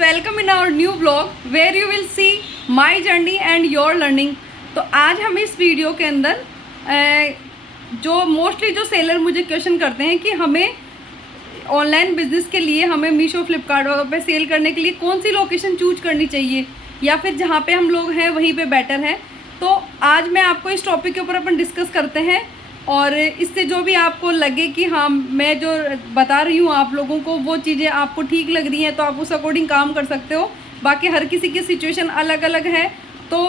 welcome in our new vlog where you will see my journey and your learning। तो आज हम इस video के अंदर जो मोस्टली जो सेलर मुझे क्वेश्चन करते हैं कि हमें ऑनलाइन बिजनेस के लिए हमें मीशो फ्लिपकार्ट वगैरह पे सेल करने के लिए कौन सी लोकेशन चूज करनी चाहिए या फिर जहाँ पे हम लोग हैं वहीं पे बेटर है। तो आज मैं आपको इस टॉपिक के ऊपर अपन डिस्कस करते हैं और इससे जो भी आपको लगे कि हाँ मैं जो बता रही हूँ आप लोगों को वो चीज़ें आपको ठीक लग रही हैं तो आप उस अकॉर्डिंग काम कर सकते हो। बाकी हर किसी की सिचुएशन अलग अलग है तो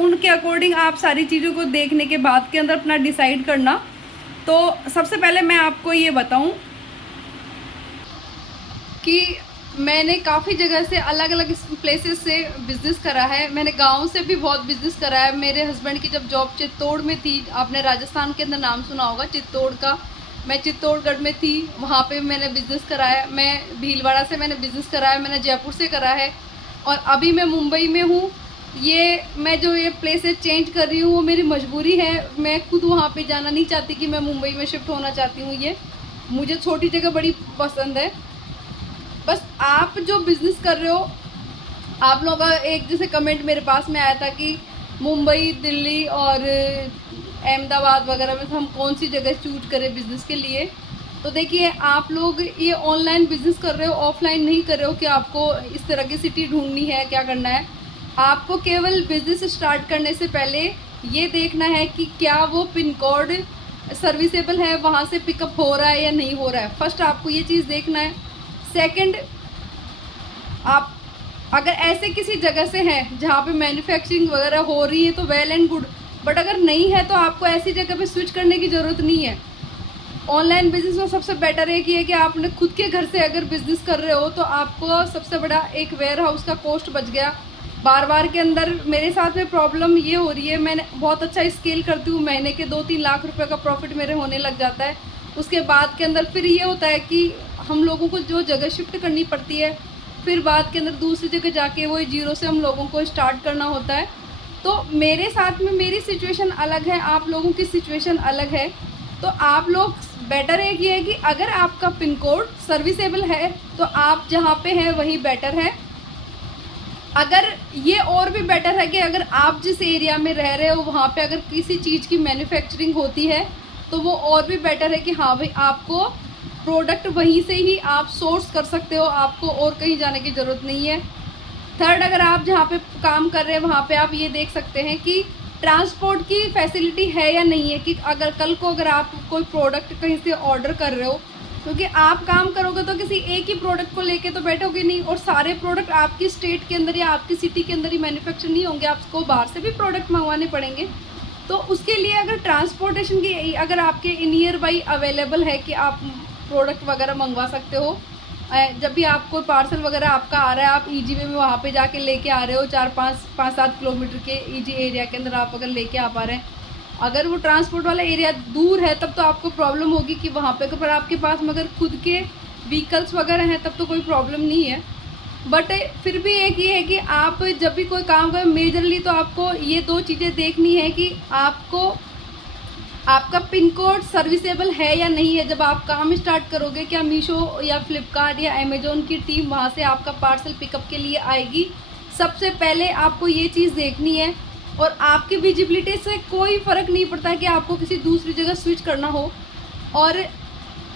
उनके अकॉर्डिंग आप सारी चीज़ों को देखने के बाद के अंदर अपना डिसाइड करना। तो सबसे पहले मैं आपको ये बताऊँ कि मैंने काफ़ी जगह से अलग अलग प्लेसेस से बिज़नेस करा है। मैंने गांव से भी बहुत बिज़नेस करा है। मेरे हस्बैंड की जब जॉब चित्तौड़ में थी, आपने राजस्थान के अंदर नाम सुना होगा चित्तौड़ का, मैं चित्तौड़गढ़ में थी, वहाँ पे मैंने बिज़नेस करा है। मैं भीलवाड़ा से मैंने बिज़नेस करा है, मैंने जयपुर से करा है और अभी मैं मुंबई में हूँ। मैं जो ये प्लेसेस चेंज कर रही हूँ वो मेरी मजबूरी है। मैं खुद वहाँ पर जाना नहीं चाहती कि मैं मुंबई में शिफ्ट होना चाहती हूँ। ये मुझे छोटी जगह बड़ी पसंद है। बस आप जो बिज़नेस कर रहे हो, आप लोगों का एक जैसे कमेंट मेरे पास में आया था कि मुंबई, दिल्ली और अहमदाबाद वगैरह में हम कौन सी जगह चूज करें बिज़नेस के लिए। तो देखिए, आप लोग ये ऑनलाइन बिज़नेस कर रहे हो, ऑफलाइन नहीं कर रहे हो कि आपको इस तरह की सिटी ढूंढनी है, क्या करना है। आपको केवल बिज़नेस स्टार्ट करने से पहले ये देखना है कि क्या वो पिन कोड सर्विसेबल है, वहाँ से पिकअप हो रहा है या नहीं हो रहा है। फर्स्ट आपको ये चीज़ देखना है। सेकंड, आप अगर ऐसे किसी जगह से हैं जहाँ पे मैन्युफैक्चरिंग वगैरह हो रही है तो वेल एंड गुड, बट अगर नहीं है तो आपको ऐसी जगह पे स्विच करने की ज़रूरत नहीं है। ऑनलाइन बिजनेस में सबसे बेटर एक ये है कि आपने खुद के घर से अगर बिज़नेस कर रहे हो तो आपको सबसे बड़ा एक वेयर हाउस का कॉस्ट बच गया। बार बार के अंदर मेरे साथ में प्रॉब्लम ये हो रही है, मैंने बहुत अच्छा स्केल करती हूँ, महीने के 2-3 लाख रुपए का प्रॉफिट मेरे होने लग जाता है। उसके बाद के अंदर फिर ये होता है कि हम लोगों को जो जगह शिफ्ट करनी पड़ती है, फिर बाद के अंदर दूसरी जगह जाके वही जीरो से हम लोगों को स्टार्ट करना होता है। तो मेरे साथ में मेरी सिचुएशन अलग है, आप लोगों की सिचुएशन अलग है। तो आप लोग बेटर एक ये है कि अगर आपका पिन कोड सर्विसेबल है तो आप जहाँ पे हैं वही बेटर है। अगर ये और भी बेटर है कि अगर आप जिस एरिया में रह रहे हो वहाँ पे अगर किसी चीज़ की मैन्युफैक्चरिंग होती है तो वो और भी बेटर है कि हाँ भाई आपको प्रोडक्ट वहीं से ही आप सोर्स कर सकते हो, आपको और कहीं जाने की ज़रूरत नहीं है। थर्ड, अगर आप जहाँ पे काम कर रहे हैं वहाँ पे आप ये देख सकते हैं कि ट्रांसपोर्ट की फैसिलिटी है या नहीं है, कि अगर कल को अगर आप कोई प्रोडक्ट कहीं से ऑर्डर कर रहे हो, क्योंकि आप काम करोगे तो किसी एक ही प्रोडक्ट को लेके तो बैठोगे नहीं और सारे प्रोडक्ट आपकी स्टेट के अंदर या आपकी सिटी के अंदर ही मैन्युफैक्चर नहीं होंगे, आपको बाहर से भी प्रोडक्ट मंगवाने पड़ेंगे। तो उसके लिए अगर ट्रांसपोर्टेशन की अगर आपके नियर बाई अवेलेबल है कि आप प्रोडक्ट वगैरह मंगवा सकते हो, जब भी आपको पार्सल वगैरह आपका आ रहा है, आप ईजी वे में वहाँ पे जाके लेके आ रहे हो, 4-5-7 किलोमीटर के ईजी एरिया के अंदर आप अगर लेके आ पा रहे हैं। अगर वो ट्रांसपोर्ट वाला एरिया दूर है तब तो आपको प्रॉब्लम होगी कि वहाँ पे पर आपके पास मगर खुद के व्हीकल्स वगैरह हैं तब तो कोई प्रॉब्लम नहीं है। बट फिर भी एक ये है कि आप जब भी कोई काम करें मेजरली तो आपको ये 2 चीज़ें देखनी है कि आपका पिन कोड सर्विसेबल है या नहीं है। जब आप काम स्टार्ट करोगे, क्या मीशो या फ्लिपकार्ट या अमेज़ोन की टीम वहाँ से आपका पार्सल पिकअप के लिए आएगी, सबसे पहले आपको ये चीज़ देखनी है। और आपकी विजिबिलिटी से कोई फ़र्क नहीं पड़ता कि आपको किसी दूसरी जगह स्विच करना हो। और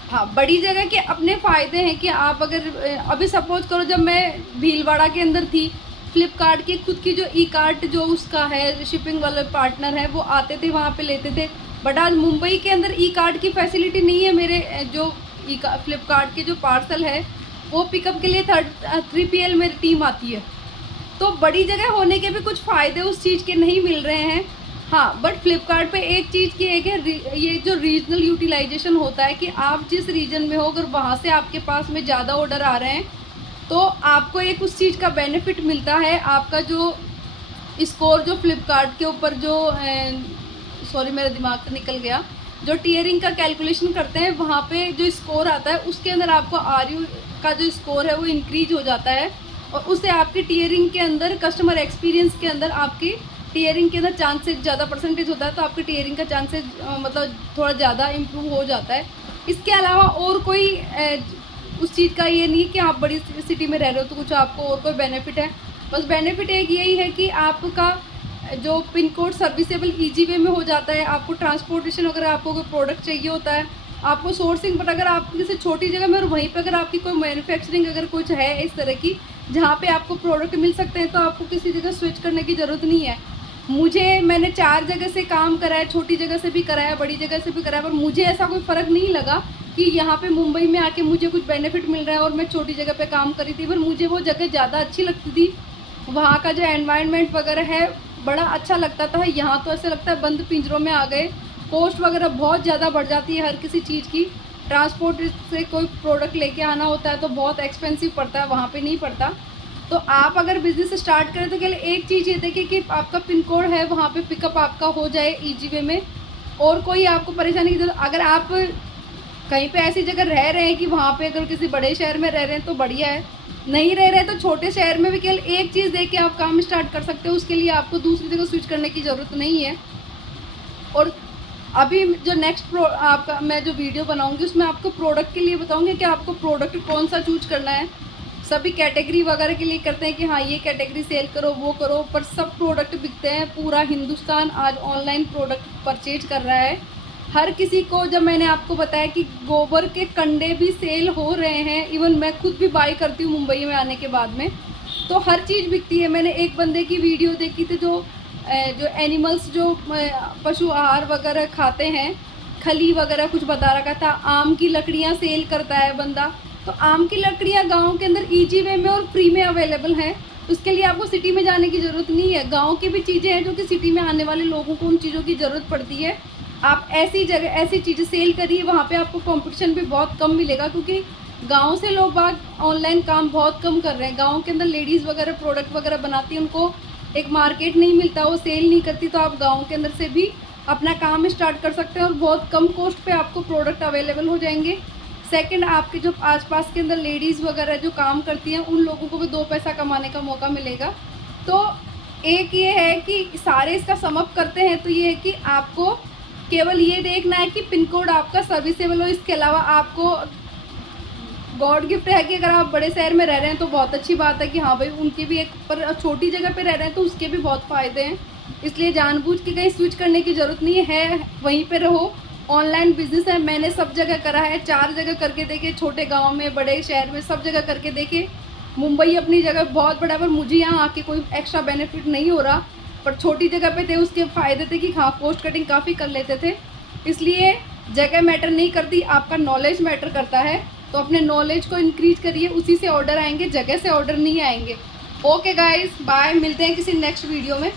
हाँ, बड़ी जगह के अपने फ़ायदे हैं कि आप अगर अभी सपोज करो जब मैं भीलवाड़ा के अंदर थी, फ्लिपकार्ट की खुद की जो ई कार्ट जो उसका है शिपिंग वाले पार्टनर है वो आते थे वहाँ पे लेते थे। बट आज मुंबई के अंदर ई कार्ट की फैसिलिटी नहीं है। मेरे जो फ्लिपकार्ट के जो पार्सल है वो पिकअप के लिए 3PL मेरी टीम आती है। तो बड़ी जगह होने के भी कुछ फ़ायदे उस चीज़ के नहीं मिल रहे हैं। हाँ, बट फ्लिपकार्ट पे एक चीज़ की एक है, ये जो रीजनल यूटिलाइजेशन होता है कि आप जिस रीजन में हो अगर वहाँ से आपके पास में ज़्यादा ऑर्डर आ रहे हैं तो आपको एक उस चीज़ का बेनिफिट मिलता है। आपका जो स्कोर जो फ्लिपकार्ट के ऊपर जो सॉरी मेरा दिमाग से निकल गया, जो टीयरिंग का कैलकुलेशन करते हैं वहाँ पे जो स्कोर आता है उसके अंदर आपको RU का जो स्कोर है वो इंक्रीज हो जाता है और उससे आपकी टीयरिंग के अंदर कस्टमर एक्सपीरियंस के अंदर आपकी टीयरिंग के अंदर चांसेस ज़्यादा परसेंटेज होता है तो आपकी टीयरिंग का चांसेस मतलब थोड़ा ज़्यादा इम्प्रूव हो जाता है। इसके अलावा और कोई उस चीज़ का ये नहीं है कि आप बड़ी सिटी में रह रहे हो तो कुछ आपको और कोई बेनिफिट है। बस बेनिफिट एक यही है कि आपका जो pin code serviceable easy way में हो जाता है। आपको ट्रांसपोर्टेशन, अगर आपको कोई प्रोडक्ट चाहिए होता है, आपको सोर्सिंग, बट अगर आप किसी छोटी जगह में और वहीं पे अगर आपकी कोई मैन्युफैक्चरिंग अगर कुछ है इस तरह की जहाँ पे आपको प्रोडक्ट मिल सकते हैं, तो आपको किसी जगह स्विच करने की ज़रूरत नहीं है। मैंने 4 जगह से काम करा है, छोटी जगह से भी करा है, बड़ी जगह से भी करा है, पर मुझे ऐसा कोई फ़र्क नहीं लगा कि यहाँ पे मुंबई में आके मुझे कुछ बेनिफिट मिल रहा है और मैं छोटी जगह पे काम करी थी। पर मुझे वो जगह ज़्यादा अच्छी लगती थी, वहाँ का जो एनवायरनमेंट वगैरह है बड़ा अच्छा लगता था। यहाँ तो ऐसे लगता है बंद पिंजरों में आ गए। कॉस्ट वगैरह बहुत ज़्यादा बढ़ जाती है हर किसी चीज़ की। ट्रांसपोर्ट से कोई प्रोडक्ट लेके आना होता है तो बहुत एक्सपेंसिव पड़ता है, वहाँ पे नहीं पड़ता। तो आप अगर बिज़नेस स्टार्ट करें तो केवल एक चीज़ ये देखिए कि आपका पिन कोड है वहाँ पे पिकअप आपका हो जाए ईजी वे में, और कोई आपको परेशानी की जरूरत। अगर आप कहीं पे ऐसी जगह रह रहे हैं कि वहाँ पे अगर किसी बड़े शहर में रह रहे हैं तो बढ़िया है, नहीं रह रहे तो छोटे शहर में भी केवल एक चीज़ देख के आप काम स्टार्ट कर सकते हो। उसके लिए आपको दूसरी जगह स्विच करने की ज़रूरत नहीं है। और अभी जो नेक्स्ट आपका मैं जो वीडियो बनाऊंगी उसमें आपको प्रोडक्ट के लिए बताऊंगी कि आपको प्रोडक्ट कौन सा चूज करना है। सभी कैटेगरी वगैरह के लिए करते हैं कि हाँ ये कैटेगरी सेल करो वो करो, पर सब प्रोडक्ट बिकते हैं। पूरा हिंदुस्तान आज ऑनलाइन प्रोडक्ट परचेज कर रहा है। हर किसी को, जब मैंने आपको बताया कि गोबर के कंडे भी सेल हो रहे हैं, इवन मैं खुद भी बाई करती हूँ मुंबई में आने के बाद में, तो हर चीज़ बिकती है। मैंने एक बंदे की वीडियो देखी थी जो एनिमल्स जो पशु आहार वगैरह खाते हैं, खली वगैरह कुछ बता रखा था। आम की लकड़ियाँ सेल करता है बंदा, तो आम की लकड़ियाँ गांव के अंदर ईजी वे में और फ्री में अवेलेबल हैं। उसके लिए आपको सिटी में जाने की ज़रूरत नहीं है। गांव की भी चीज़ें हैं जो कि सिटी में आने वाले लोगों को उन चीज़ों की ज़रूरत पड़ती है। आप ऐसी जगह ऐसी चीज़ें सेल करिए, वहाँ पे आपको कंपटीशन भी बहुत कम मिलेगा, क्योंकि गांव से लोग बाग ऑनलाइन काम बहुत कम कर रहे हैं। गाँव के अंदर लेडीज़ वगैरह प्रोडक्ट वगैरह बनाती हैं, उनको एक मार्केट नहीं मिलता, वो सेल नहीं करती। तो आप गाँव के अंदर से भी अपना काम स्टार्ट कर सकते हैं और बहुत कम कॉस्ट पे आपको प्रोडक्ट अवेलेबल हो जाएंगे। सेकंड, आपके जो आसपास के अंदर लेडीज़ वगैरह जो काम करती हैं उन लोगों को भी 2 पैसा कमाने का मौका मिलेगा। तो एक ये है कि सारे इसका सम अप करते हैं तो ये है कि आपको केवल ये देखना है कि पिन कोड आपका सर्विसेबल हो। इसके अलावा आपको गॉड गिफ्ट है कि अगर आप बड़े शहर में रह रहे हैं तो बहुत अच्छी बात है कि हाँ भाई उनके भी एक, पर छोटी जगह पे रह रहे हैं तो उसके भी बहुत फ़ायदे हैं। इसलिए जानबूझ के कहीं स्विच करने की ज़रूरत नहीं है, वहीं पे रहो। ऑनलाइन बिजनेस है, मैंने सब जगह करा है, 4 जगह करके देखे, छोटे गांव में, बड़े शहर में, सब जगह करके देखे। मुंबई अपनी जगह बहुत बड़ा, पर मुझे यहाँ आके कोई एक्स्ट्रा बेनिफिट नहीं हो रहा, पर छोटी जगह पे थे उसके फ़ायदे थे कि हाँ कॉस्ट कटिंग काफ़ी कर लेते थे। इसलिए जगह मैटर नहीं करती, आपका नॉलेज मैटर करता है। तो अपने नॉलेज को इंक्रीज करिए, उसी से ऑर्डर आएंगे, जगह से ऑर्डर नहीं आएंगे। ओके गाइस, बाय, मिलते हैं किसी नेक्स्ट वीडियो में।